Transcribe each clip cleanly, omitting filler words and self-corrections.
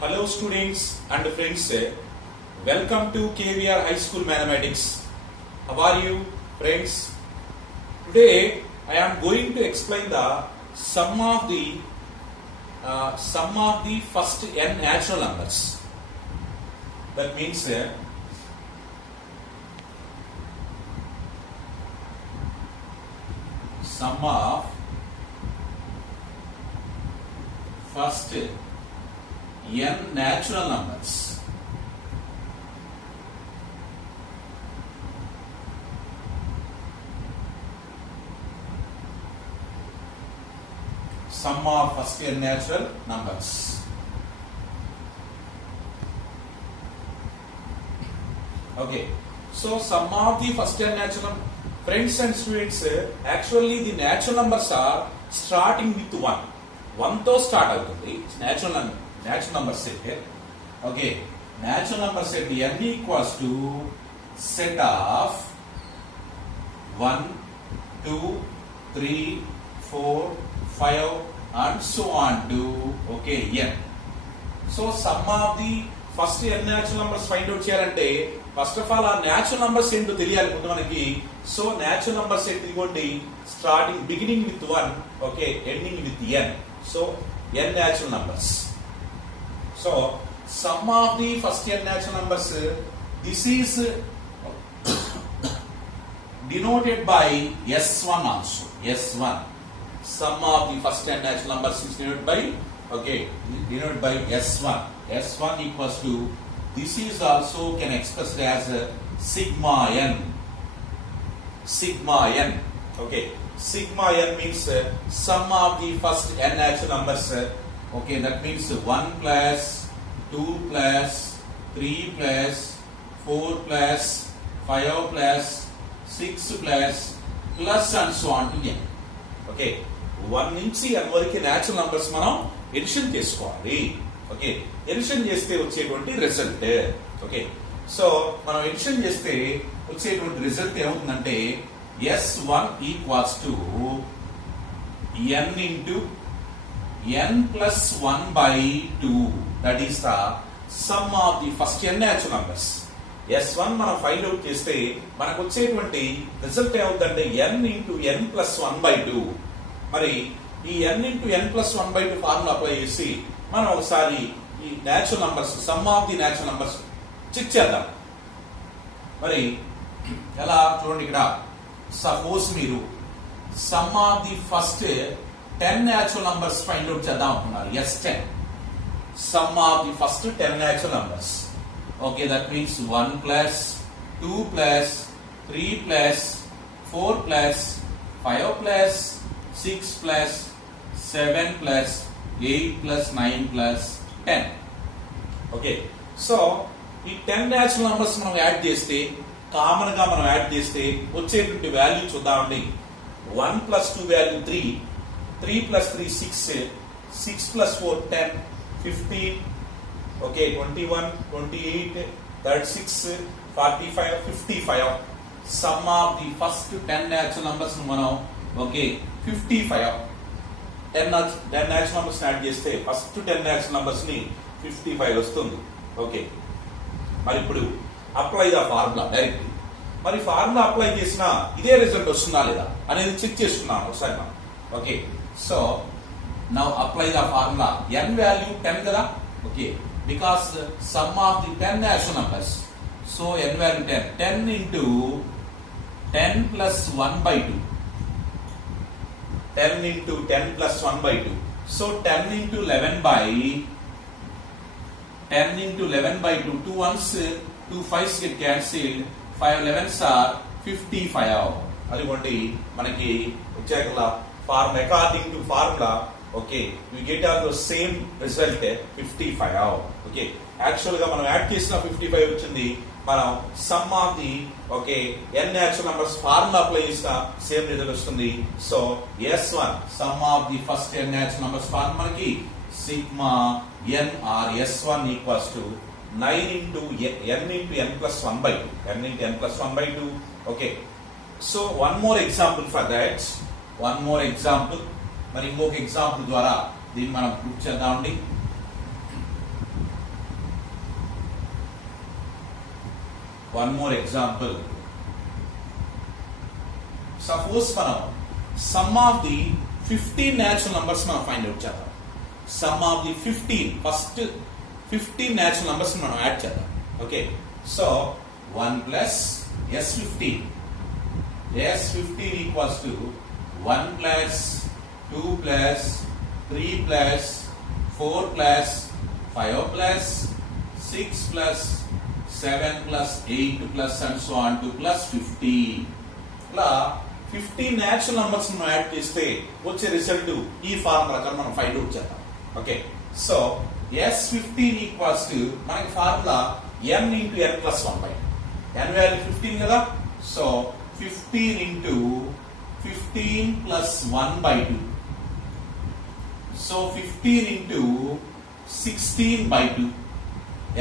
Hello students and friends, welcome to KVR High School Mathematics. How are you friends? Today I am going to explain the sum of the first n natural numbers. That means sum of first n natural numbers. Sum of first n natural numbers. Okay, so sum of the first n natural friends and students, actually the natural numbers are starting with 1. 1 తో స్టార్ట్ అవుతుంది natural number set. Okay, natural number set n equals to set of 1, 2, 3, 4, 5 and so on to n. So sum of the first n natural numbers find out చేయాలంటే first of all ఆ natural numbers ఏంటో తెలియాలి ముందు మనకి. So natural numbers set ఇదిగోండి starting beginning with 1, okay, ending with n. So n natural numbers. So sum of the first n natural numbers, this is denoted by S1 also. S1. Sum of the first n natural numbers is denoted by S1. S1 equals to, this is also can expressed as sigma n. Sigma n. Okay. Sigma n means sum of the first n natural numbers. Okay, that means 1 plus 2 plus 3 plus 4 plus 5 plus 6 plus and so on to n. Okay, 1 నుంచి n వరకు natural numbers మనం ఎడిషన్ చేసుకోవాలి. Okay, edition చేస్తే వచ్చేటువంటి result. Okay, so మనం ఎడిషన్ చేస్తే వచ్చేటువంటి రిజల్ట్ ఏమవుతుందంటే S1 equals to n into n plus 1 by 2. That is the sum of the first n natural numbers. S1 మనం ఫైండ్ అవుట్ చేస్తే మనకు వచ్చేటువంటి రిజల్ట్ ఏమవుతుందంటే n into n plus 1 by 2. మరి ఈ n into n plus 1 by 2 formula apply చేసి మనం ఒకసారి ఈ natural numbers sum of the natural numbers check చేద్దాం. మరి ఎలా చూడండి, ఇక్కడ సపోజ్ మీరు sum of the first 10 natural numbers find out చేద్దాం అనుకున్నారు. S10 sum of the first 10 natural numbers. Okay, that means 1 plus 2 plus 3 plus 4 plus 5 plus 6 plus 7 plus 8 plus 9 plus 10. ఓకే, సో ఈ 10 natural numbers మనం యాడ్ చేస్తే, కామన్ గా మనం యాడ్ చేస్తే వచ్చేటువంటి వాల్యూ చూద్దామండి. 1 plus 2 వాల్యూ 3, 3 plus 3 6, 6 plus 4 10, 15, ఓకే, 21, 28, 36, 45, 55. Some of the first 10 natural numbers మనం ఓకే 55. 10 natural numbers యాడ్ చేస్తే ఫస్ట్ 10 natural numbers ని 55 వస్తుంది. ఓకే, మరి ఇప్పుడు అప్లై ద ఫార్ములా డైరెక్ట్. మరి ఫార్ములా అప్లై చేసినా ఇదే రిజల్ట్ వస్తుందా లేదా అనేది చెక్ చేసుకున్నాం ఒకసారి మనం. Okay, so now apply the formula. n value 10 కదా. Okay, because some of the 10 natural numbers. So n value 10. 10 into 10 plus 1 by 2. 10 into 10 plus 1 by 2. So 10 into 11 by 2. 2 ones, 2 5s get cancelled. 5 11s are 55. అదిగోండి మనకి వచ్చాక form according to formula. Okay, we get also same result 55. Okay, actual గా మనం add చేసిన 55 వచ్చింది. మనం sum of the okay n natural numbers formula apply చేసిన same result వస్తుంది. So S1 sum of the first n natural numbers formula మనకి sigma n or S1 equals to 9 into n plus 1 by 2. n into n plus 1 by 2. Okay, so one more example for that. మరి ఇంకొక example ద్వారా దీన్ని మనం ప్రూవ్ చేద్దామండి. one more example. Suppose మనం sum of the 15 natural numbers మనం find out చేద్దాం. Sum of the 15 first 15 natural numbers మనం యాడ్ చేద్దాం. Okay, so 1 plus s15. s15 equals to 1 plus 2 plus 3 plus 4 plus 5 plus 6 plus 7 plus 8 plus and so on to plus 15. ఇలా 15 natural numbers మనం యాడ్ చేస్తే వచ్చే రిజల్ట్ ఈ ఫార్ములా ప్రకారం మనం ఫైండ్ అవుట్ చేద్దాం. Okay, so s15 equals to మనకి formula n into n plus 1 by n value 15 కదా, సో 15 into 15 plus 1 by 2. So 15 into 16 by 2.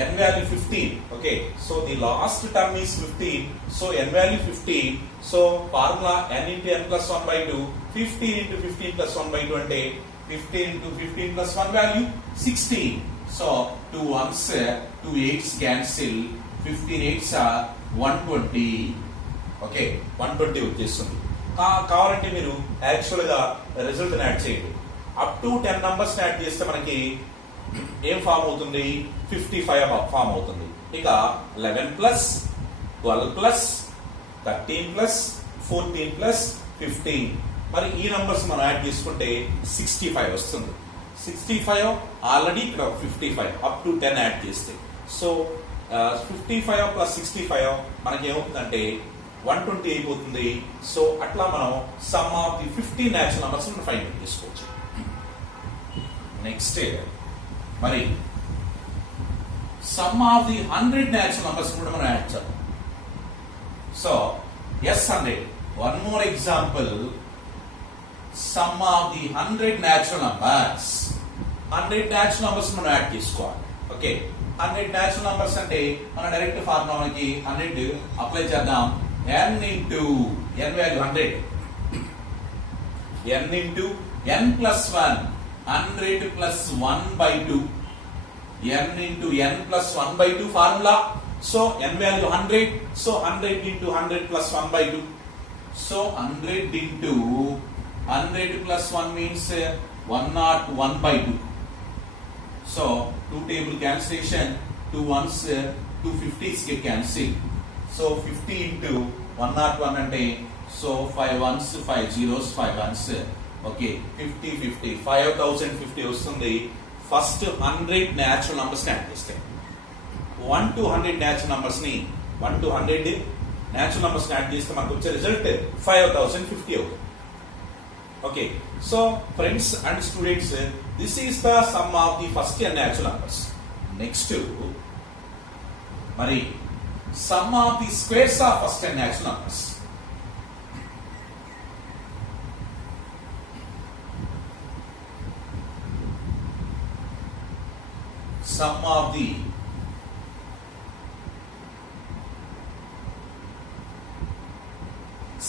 N value 15. Okay, so the last term is 15. So n value 15. So formula n into n plus 1 by 2. 15 into 15 plus 1 by 2 ante 15 into 15 plus 1 value 16. So 2 1s 2 8s cancel. 15 8s are 120. Okay, 120 వచ్చేస్తుంది. కావాలంటే మీరు యాక్చువల్గా రిజల్ట్ని యాడ్ చేయండి. Up to 10 numbers add చేస్తే మనకి ఏం ఫామ్ అవుతుంది, 55 ఫామ్ అవుతుంది. ఇక 11 ప్లస్ 12 ప్లస్ 13 ప్లస్ 14 ప్లస్ 15, మరి ఈ నంబర్స్ మనం యాడ్ చేసుకుంటే 65 వస్తుంది. 65 ఆల్రెడీ ఇక్కడ 55 అప్ టు 10 యాడ్ చేస్తే, సో 55 ప్లస్ 65 మనకి ఏమవుతుందంటే 120 అయిపోతుంది. సో అట్లా మనం sum of the 15 natural numbers find out చేసుకోవచ్చు. నెక్స్ట్ మరి sum of the 100 natural numbers కూడా మనం యాడ్ చేద్దాం. So s100, one more example, sum of the 100 natural numbers. 100 natural numbers మనం యాడ్ చేసుకోవాలి. ఓకే, 100 న్యాచురల్ నంబర్స్ అంటే మన డైరెక్ట్ ఫార్ములాకి 100 అప్లై చేద్దాం. n into n value 100, n into n plus 1, 100 plus 1 by 2, n into n plus 1 by 2 formula. So n value 100, so 100 into 100 plus 1 by 2, so 100 into 100 plus 1 means 101 by 2. So 2 table cancellation, 2 ones 2 50s get cancelled. So 50 into 101 అంటే సో 5 ones 5 zeros 5 ones. Okay, 50 50 5050 వస్తుంది. ఫస్ట్ 100 natural numbers add చేస్తే 1 to 100 natural numbers ని 1 to 100 natural numbers add చేస్తే మనకు వచ్చే రిజల్ట్ 5050 అవుతుంది. Okay, so friends and students, this is the sum of the first natural numbers. Next మరి sum of the squares of first and natural numbers. Sum of the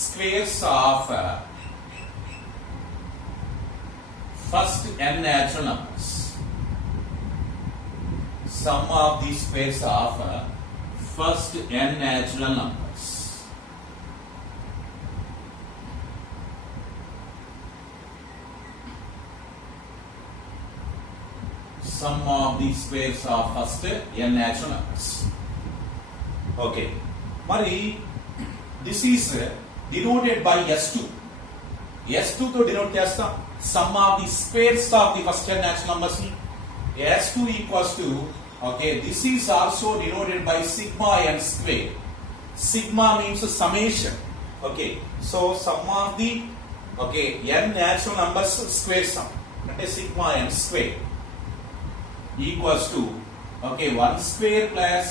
squares of first n natural numbers. Sum of the squares of first n natural numbers. Sum of the squares of first n natural numbers. Okay, మరి this is denoted by s2. s2 తో denote చేస్తాం sum of the squares of the first n natural numbers ని. s2 equals to, okay, this is also denoted by sigma n square. Sigma means summation. Okay, so sum of the, okay, n natural numbers square sum అంటే sigma n square equals to, okay, 1 square plus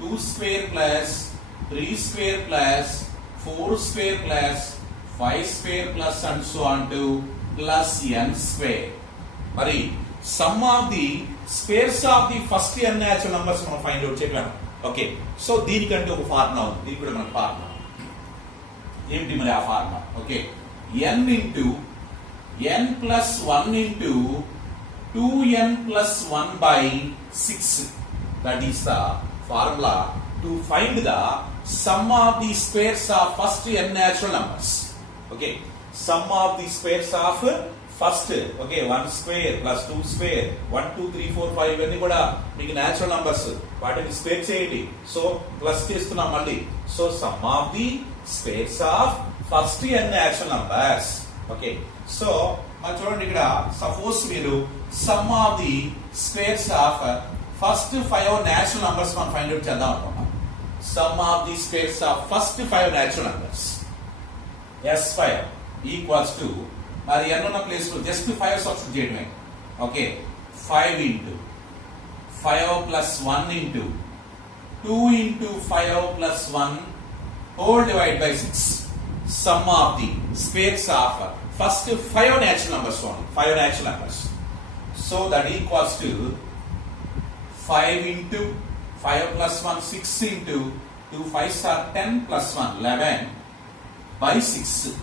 2 square plus 3 square plus 4 square plus 5 square plus and so on to plus n square. మరి sum of the squares of the first n natural numbers మనం find out చేయగలం. Okay, so దీనికంటే ఒక ఫార్ములా ఉంది, దీనికి కూడా మనకు ఫార్ములా ఏమిటి మరి ఆ formula? Okay, n into n plus 1 into 2n plus 1 by 6, that is the formula to find the sum of the squares of first n natural numbers. Okay, sum of the squares of first, okay, 1 square plus 2 square 1 2 3 4 5 ఇవన్నీ కూడా మీకు natural numbers, వాటిని స్క్వేర్ చేయండి. So plus చేస్తున్నాం మళ్ళీ. So sum of the squares of first n natural numbers. Okay, so మనం చూడండి ఇక్కడ సపోజ్ మీరు sum of the squares of first 5 natural numbers మనం ఫైండ్ అవుట్ చేద్దాం అనుకుంటాం. Some of the squares of first 5 natural numbers S5 equals to, మరి n ఉన్న ప్లేస్ లో జస్ట్ 5 సబ్స్టిట్యూట్ చేయడమే. ఓకే, 5 ఇంటూ 5 ప్లస్ 1 ఇంటూ 2 ఇంటూ 5 ప్లస్ 1 whole divide by 6. Some of the squares of first 5 natural numbers only, 5 natural numbers. So that equals to 5 into 5 plus 1 6 into 2 5s are 10 plus 1 11 by 6.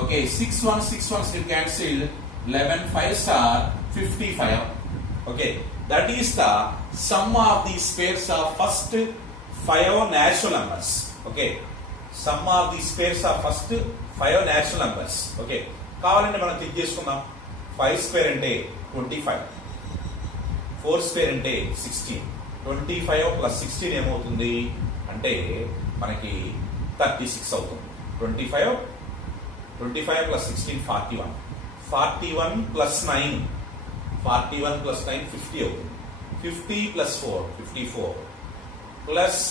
Okay, 6 1 6 1 still cancelled, 11 5s are 55. Okay, that is the sum of the squares of first 5 natural numbers. Okay, sum of the squares of first 5 natural numbers. Okay, కావాలంటే మనం చెక్ చేసుకుందాం. 5 స్క్వేర్ అంటే 25, 4 స్క్వేర్ అంటే 16, 25 ప్లస్ 16 ఏమవుతుంది అంటే మనకి 36 అవుతుంది. 25 ప్లస్ 16 41, 41 ప్లస్ 9 50 అవుతుంది. 50 plus 4 54 plus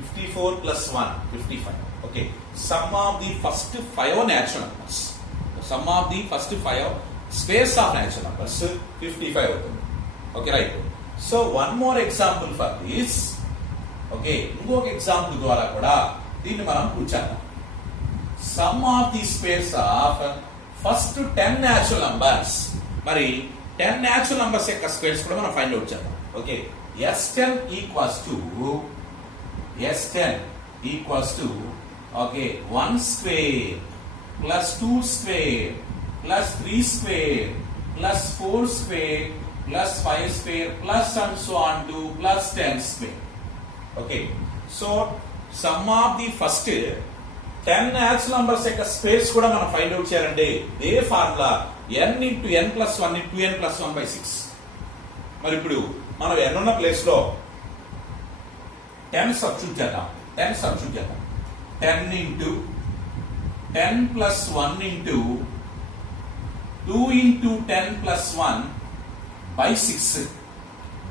54 plus 1 55. Okay, sum of the first 5 natural numbers, sum of the first 5 squares of natural numbers 55 అవుతుంది. Okay, right. So one more example for this. Okay, ఇంకొక ఎగ్జాంపుల్ ద్వారా కూడా దీన్ని మనం కూర్చాము. Sum of the squares of first 10 natural numbers. మరి 10 natural numbers యొక్క squares కూడా మనం ఫైండ్ అవుట్ చేద్దాం. Okay, S10 equals to okay 1 square plus 2 square plus 3 square plus 4 square plus 5 square plus and so on to plus 10 square. Okay, so sum of the first 10 natural numbers యొక్క squares కూడా మనం find out చేయాలంటే ఏ formula n into n plus 1 into n plus 1 by 6. మరి ఇప్పుడు మనం n ఉన్న ప్లేస్ లో 10 సబ్స్టిట్యూట్ చేద్దాం. 10 ఇంటూ 10 ప్లస్ 1 ఇంటూ 2 ఇంటూ 10 ప్లస్ 1 by 6.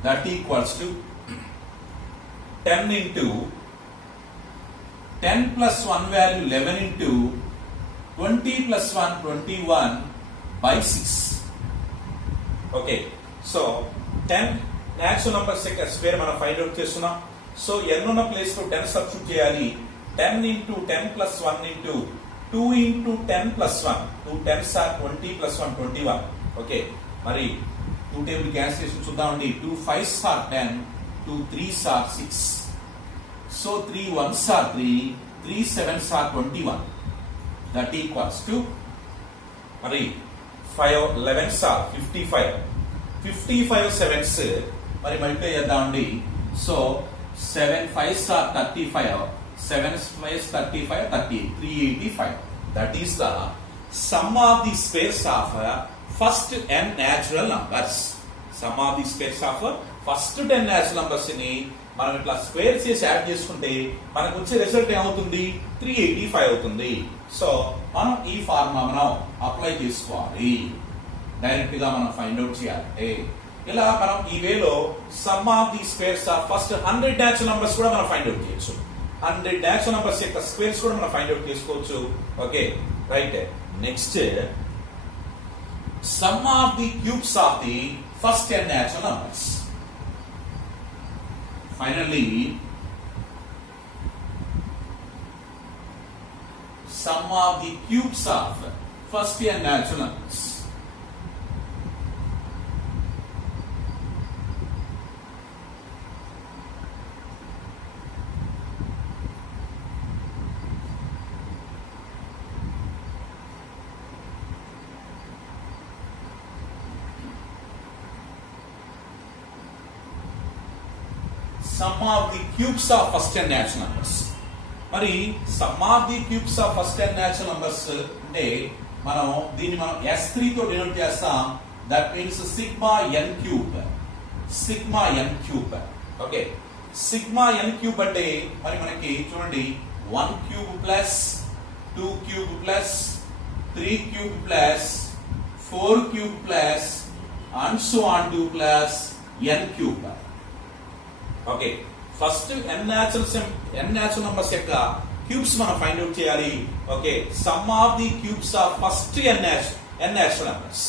That equals to 10 into 10 plus 1 value 11 into 20 plus 1 21 by 6. Okay, so 10 natural numbers యొక్క స్క్వేర్ మనం ఫైండ్ అవుట్ చేస్తున్నాం. సో n ఉన్న ప్లేస్ లో 10 సబ్స్టిట్యూట్ చేయాలి. 10 into 10 plus 1 into 2 into 10 plus 1, 2 10s are 20 plus 1 21. Okay, మరి 2 టేబుల్ క్యాన్సిలేషన్ చూద్దామండి. 2 5s are 10, 2 3s are 6. So 3 1s are 3, 3 7s are 21. That equals to మరి 5 11s are 55, 55 7s మరి మల్టిప్లై చేద్దామండి. సో 7 5s are 35, 7 5s 35 30 385. That is the sum of the squares of first n natural numbers. Sum of the squares of first 10 natural numbers ని మనం ఇట్లా స్క్వేర్ చేసి యాడ్ చేసుకుంటే మనకు వచ్చే రిజల్ట్ ఏమవుతుంది 385 అవుతుంది. సో మనం ఈ ఫార్ములా మనం అప్లై చేసుకోవాలి. డైరెక్ట్ గా మనం ఫైండ్ అవుట్ చేయాలంటే ఇలా మనం ఈ వేలో some of the squares of first 100 natural numbers కూడా మనం ఫైండ్ అవుట్ చేయొచ్చు. 100 న్యాచురల్ నంబర్స్ యొక్క స్క్వేర్స్ కూడా మనం ఫైండ్ అవుట్ చేసుకోవచ్చు. Okay, right. Next some of the cubes of the first 10 natural numbers. Finally, sum of the cubes of first n natural numbers. Sum of the cubes of first n natural numbers. మరి sum of the cubes of first n natural numbers అంటే దీన్ని మనం S3 తో denote చేస్తాం. That means sigma n cube. Sigma n cube. Okay, sigma n cube అంటే మరి మనకి చూడండి 1 cube plus 2 cube plus 3 cube plus 4 cube plus and so on to plus n cube. Okay, first n natural numbers యొక్క cubes మనం find out చేయాలి. Okay, sum of the cubes of first n natural numbers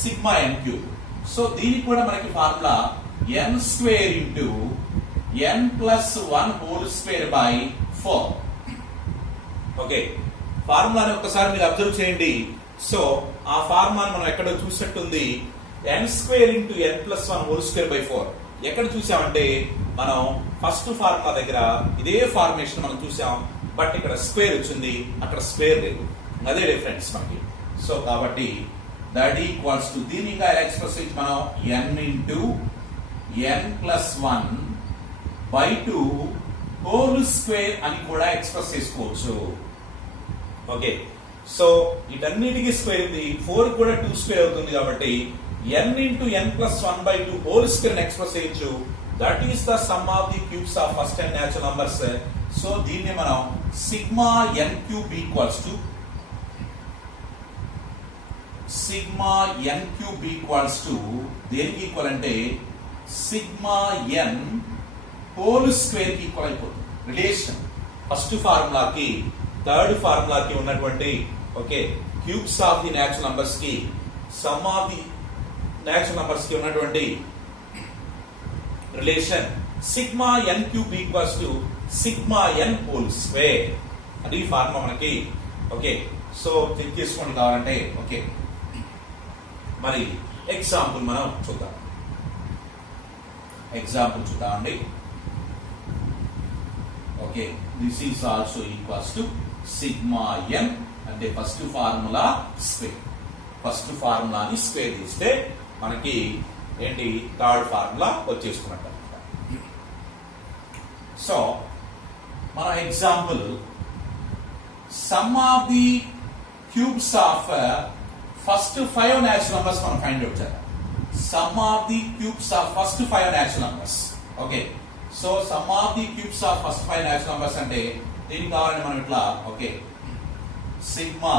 sigma n cube. So దీనికి కూడా మనకి formula n square into n plus 1 whole square by 4. Okay, ఫార్ములాని ఒకసారి మీరు observe చేయండి. సో ఆ ఫార్ములాని మనం ఎక్కడో చూసినట్టుంది. n square into n plus 1 whole square by 4 ఎక్కడ చూసామంటే మనం ఫస్ట్ ఫార్ములా దగ్గర ఇదే ఫార్మేషన్ మనం చూసాం. బట్ ఇక్కడ స్క్వేర్ వచ్చింది, అక్కడ స్క్వేర్ లేదు. అదే డిఫరెన్స్ మనకి. సో కాబట్టి దట్ ఈక్వల్స్ టు దీన్ని ఇంకా ఎక్స్ప్రెస్ మనం n into n plus 1 by 2 whole square అని కూడా ఎక్స్ప్రెస్ చేసుకోవచ్చు. ఓకే, సో వీటన్నిటికీ స్క్వేర్ ఉంది, 4 కూడా 2 స్క్వేర్ అవుతుంది. కాబట్టి n into n plus 1 by 2 whole square express చేయొచ్చు. That is the sum of the cubes of first n natural numbers. So దీన్ని మనం sigma n cube equals to దేనికి ఈక్వల్ అంటే సిగ్మా n హోల్ స్క్వేర్ కి equal అయిపోతుంది. Relation first ఫార్ములాకి third ఫార్ములాకి ఉన్నటువంటి okay cubes of the natural numbers కి sum of the natural numbers కి ఉన్నటువంటి relation sigma n cube equals to sigma n whole square. అది ఫార్ములా మనకి. ఓకే, సో చెక్ చేసుకోండి కావాలంటే. ఓకే, మరి ఎగ్జాంపుల్ మనం చూద్దాం. చూద్దామండి. Okay, this is also equals to sigma n అంటే ఫస్ట్ ఫార్ములా స్క్వేర్. ఫస్ట్ ఫార్ములాని స్క్వేర్ తీస్తే మనకి ఏంటి థర్డ్ ఫార్ములా వచ్చేసుకున్నట్టు. సో మన example sum of the cubes of first 5 natural numbers మనం ఫైండ్ అవుట్ చేద్దాం. Sum of the cubes of first 5 natural numbers. Okay, so sum of the cubes of first 5 natural numbers అంటే దీనికి కావాలంటే మనం ఇట్లా okay sigma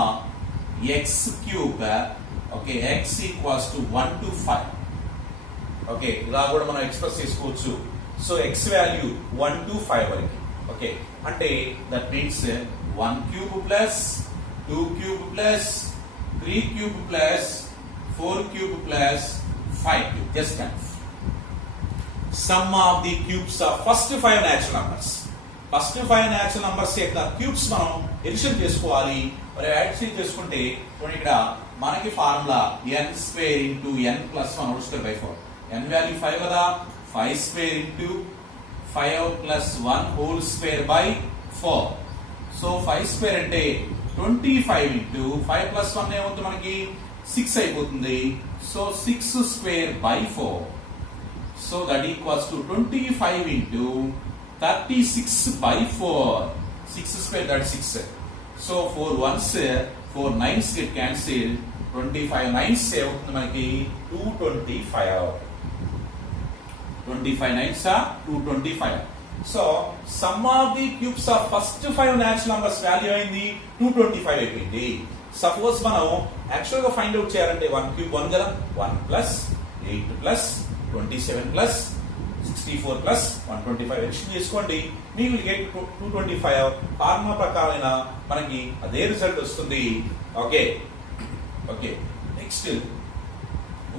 X cube. Okay, X equals to 1 to 5. ఓకే, ఇలా కూడా మనం ఎక్స్ప్రెస్ చేసుకోవచ్చు. సో ఎక్స్ వాల్యూ 1 to 5 వరకు. ఓకే, అంటే that means 1 cube plus 2 cube plus 3 cube plus 4 cube plus 5 cube. Just some of the cubes of first 5 natural numbers. First 5 natural numbers యొక్క cubes మనం ఎడిషన్ చేసుకోవాలి. మరి యాడ్ చేసుకుంటే ఇక్కడ మనకి formula n square into n plus 1 whole square by 4. n value 5 కదా, 5 square into 5 ప్లస్ 1 whole square by 4. సో 5 స్క్వేర్ అంటే 25 ఇంటూ 5 ప్లస్ 1 ఏమవుతుంది మనకి 6 అయిపోతుంది. సో 6 square by 4. So that equals to 25 ఇంటూ 36 by 4. 6 square, that's 6. So 4 ones, 4 nines get cancelled. 25 nines అవుతుంది మనకి 225. 25 nines are 225. So sum of the cubes of first 5 natural numbers value అయింది 225 అయిపోయింది. సపోజ్ మనం యాక్చువల్ గా ఫైండ్ అవుట్ చేయాలంటే 1 క్యూబ్ 1 కదా, 1 plus 8 plus 27 plus 64 plus 125 addition చేసుకోండి. మీకు 225 ఫార్ములా ప్రకారమైన మనకి అదే రిజల్ట్ వస్తుంది. Okay okay next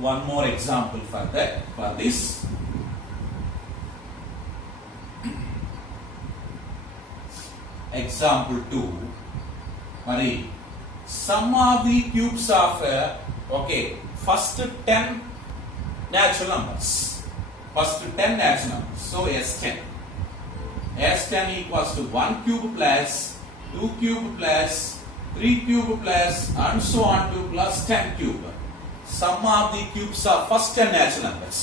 one more example for this. Example 2 మరి sum of the cubes of okay first 10 natural numbers. First 10 natural numbers. So S10. S10 equals to 1 cube plus 2 cube plus 3 cube plus and so on to plus 10 cube. Sum of the cubes of first 10 natural numbers.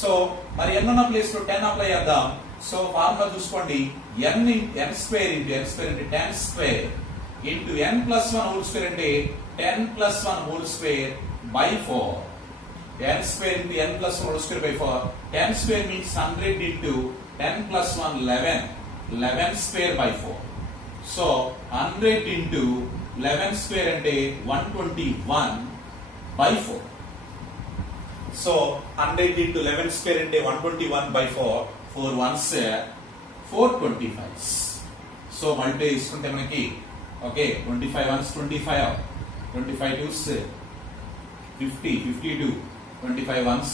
So మరి n ఉన్న ప్లేస్ లో 10 అప్లై చేద్దాం. So formula చూసుకోండి, n square into అంటే 10 square into n plus 1 whole square అంటే 10 ప్లస్ 1 whole square by 4. n square into n plus 1 whole square by 4. 10 square means 100 into 10 plus 1 11. 11 square by 4. So 100 into 11 square ante 121 by 4. So 100 into 11 square ante 121 by 4. 4 ones 425. So multiply iskunte manaki okay 25 ones 25, 25 twos 50, 52, 25 ones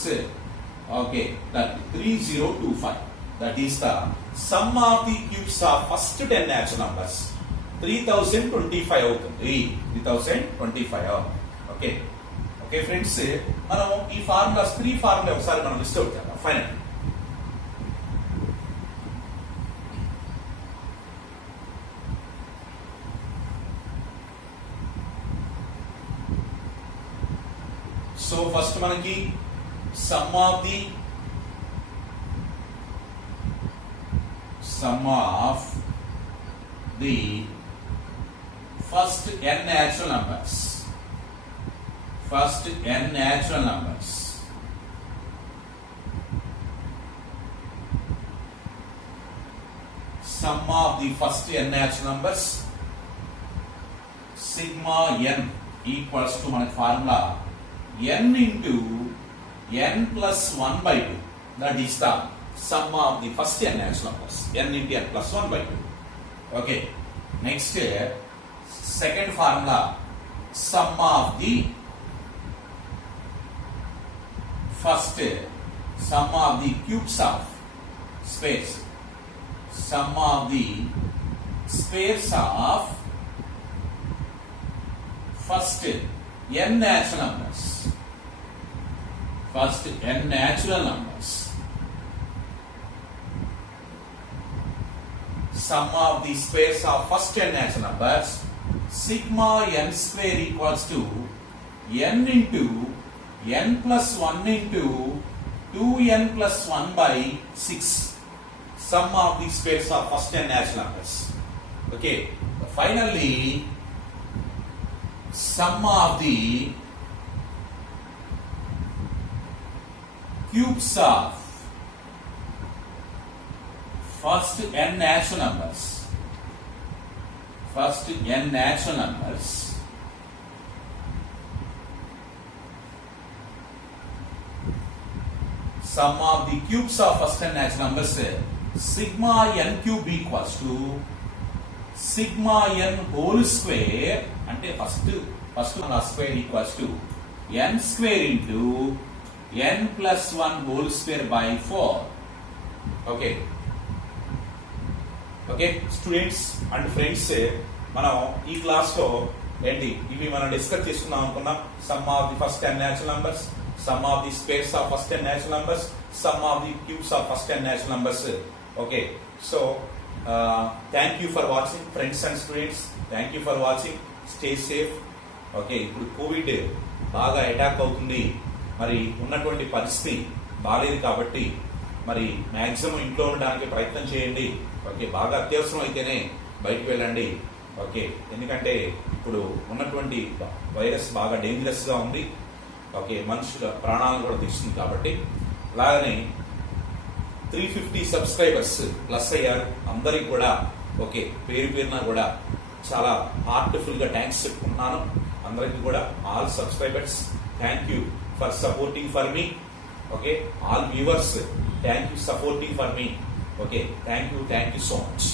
okay that 3025. That is the sum of the cubes of first 10 natural numbers. 3025 అవుతుంది. 3025. Okay okay friends, మనం ఈ ఫార్ములాస్ 3 ఫార్ములా ఒకసారి మనం list out చేద్దాం final. So first మనకి sum of the first n natural numbers. First n natural numbers. Sum of the first n natural numbers. Sigma n equals to మన formula n into n plus 1 by 2. That is the sum of the first n natural numbers. n into n plus 1 by 2. Okay. Next, second formula, sum of the first, sum of the cubes of space. Sum of the spares of first n natural numbers. First n natural numbers. Sum of the spares of first n natural numbers. Sigma n square equals to n into n plus 1 into 2n plus 1 by 6. Sum of the spares of first n natural numbers. Okay. Finally, sum of the cubes of first n natural numbers. First n natural numbers. Sum of the cubes of first n natural numbers. Sigma n cube equals to sigma n whole square. అంటే first square equals to n square into n plus 1 whole square by 4. Okay. Okay students and friends, మనం ఈ క్లాస్ లో ఏంటి ఇవి మనం discuss చేసుకుందాం అనుకున్నాం. Sum of the first 10 natural numbers, sum of the squares of first 10 natural numbers, sum of the cubes of first 10 natural numbers. Okay so thank you for watching friends and students. Thank you for watching. Stay safe. Okay, ఇప్పుడు COVID బాగా attack అవుతుంది, మరి ఉన్నటువంటి పరిస్థితి బాగాలేదు కాబట్టి మరి మ్యాక్సిమం ఇంట్లో ఉండడానికి ప్రయత్నం చేయండి. ఓకే, బాగా అత్యవసరం అయితేనే బయటకు వెళ్ళండి. ఓకే, ఎందుకంటే ఇప్పుడు ఉన్నటువంటి వైరస్ బాగా డేంజరస్గా ఉంది. ఓకే, మనుషుల ప్రాణాలను కూడా తీస్తుంది కాబట్టి. అలాగనే 350 సబ్స్క్రైబర్స్ ప్లస్ అయ్యారు అందరికి కూడా. ఓకే, పేరు పేరున కూడా చాలా హార్ట్ఫుల్గా థ్యాంక్స్ చెప్పుకుంటున్నాను అందరికి కూడా. All subscribers thank you for supporting for me. Okay, all viewers thank you supporting for me. Okay, thank you so much.